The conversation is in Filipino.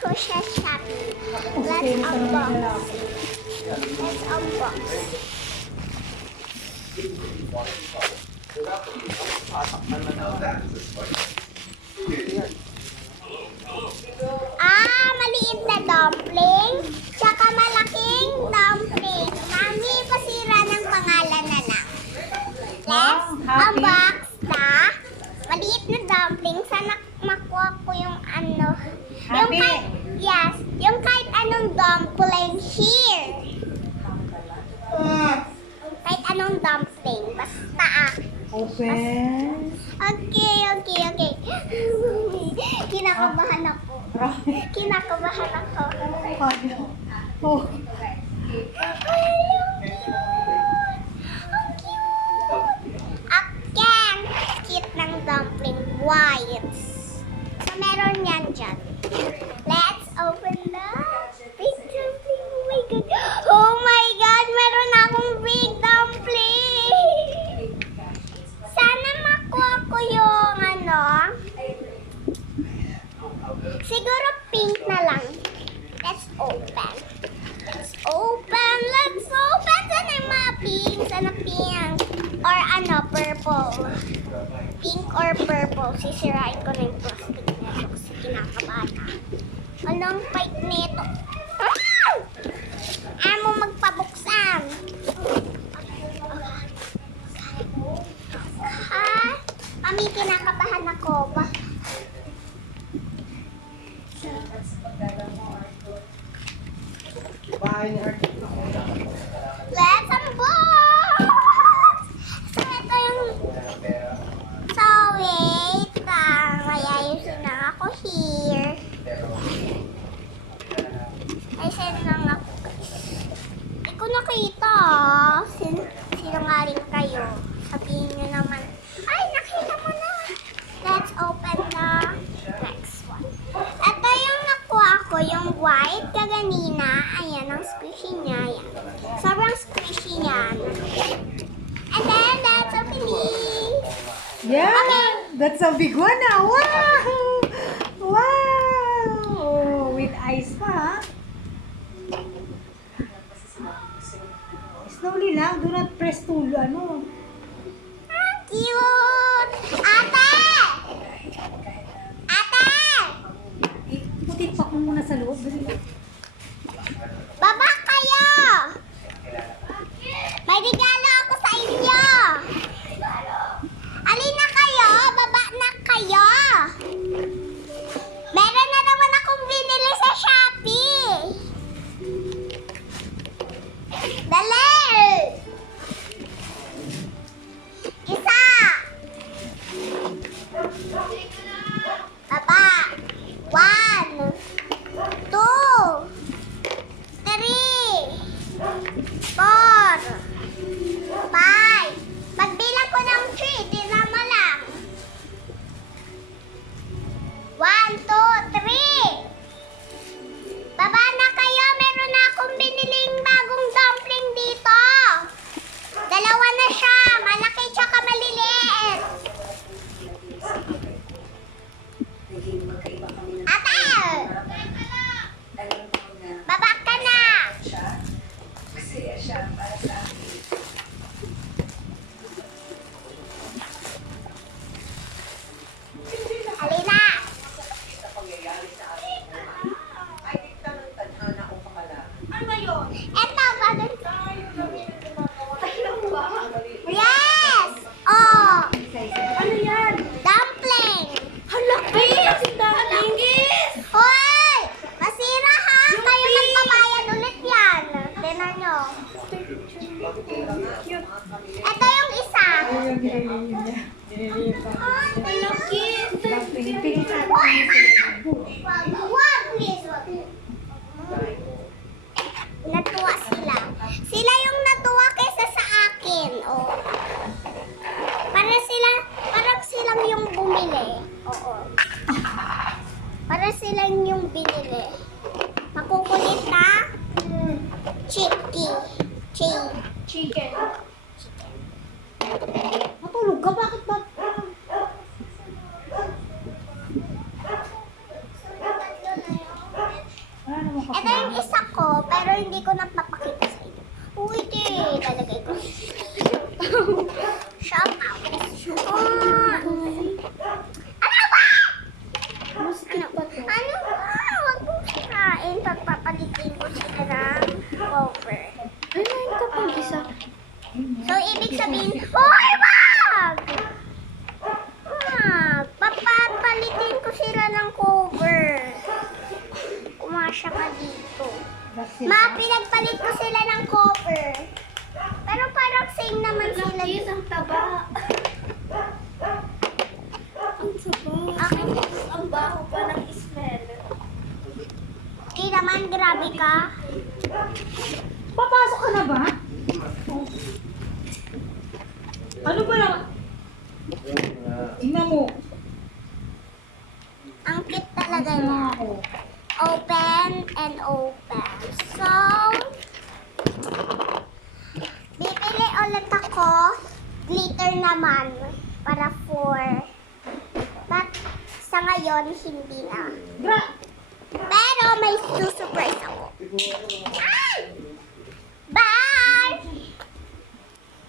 ko siya Shopee. Let's unbox. Let's unbox. Maliit na dumpling. Tsaka malaking dumpling. Mami, pasira ng pangalan na lang. Let's unbox na maliit na dumpling. Sana makuha ko yung ano. Yung kahit, yes, yung kahit anong dumpling here. Kahit anong dumpling. Basta Open. Okay. Kinakabahan ako. Kinakabahan ako. Oh. Again, cute ng dumpling. White. So, meron yan dyan. Let's open the big dumpling. Oh my God! Meron akong big dumpling! Sana makuha ko yung ano. Siguro pink na lang. Let's open. Let's open. Sana yung mga pink. Sana pink. Or ano, purple. Pink or purple. Sisirain ko na yung plastic nito kasi kinakabahan na. Anong fight nito? Amo magpabuksan. Mami, kinakabahan ako ba? Let's unbox! So, ito yung... So, wait. May ayusin lang ako here. Ayusin lang ako. Hindi ko nakita. Sinungaling kayo. Sabihin nyo naman. Ay, nakita mo na. Let's open the next one. Ito yung nakuha ko, yung white kaganina. Ayan, ang squishy niya. Ayan. Sobrang squishy niyan. And then, let's open it. Yeah, Okay. that's a big one now. Wow! Wow! Oh, with ice pa, ha? Slowly lang. Do not press too, ano. Cute! Ate! Putin pa ko muna sa loob. Baba kayo! May regalo ako sa inyo! Alina kayo! Baba na kayo! Meron na naman akong binili sa Shopee! Dali! Isa! Baba! 1, 2, 3, 4, 5. Magbilang ko ng 3, tira mo lang. 1, 2, 3. Baba na kayo, meron na akong biniling bagong dumpling dito. Dalawa na siya, malaki tsaka maliliit. Ate! Baba ka na! Halina! Ano ba yun? Eto, bagay. Yes! Oh! Ano yan? Dumpling! Halaki! Dumpling! Hoy! Masira ha! Kayo magbabayad ulit yan. Tinan nyo. Ito yung isa. Wag, please. Wag. Natuwa sila. Sila yung natuwa kaysa sa akin. Oh. Parang silang yung bumili. Oo. Para silang yung binili. Makukulit na chicken. Matulog ka? Bakit ba? Ma, pinagpalit ko sila ng copper. Pero parang same naman sila. Ang taba. Ang saba. Akin, Ang baho pa ng smell. di naman, grabe ka. Papasok ka na ba? Ano ba lang? Tingnan mo. Ang cute talaga niya. Open and open. So, bibili ulit ako. Glitter naman. Para for. But, sa ngayon, hindi na. Gra! Pero may susurprise ako. Ay!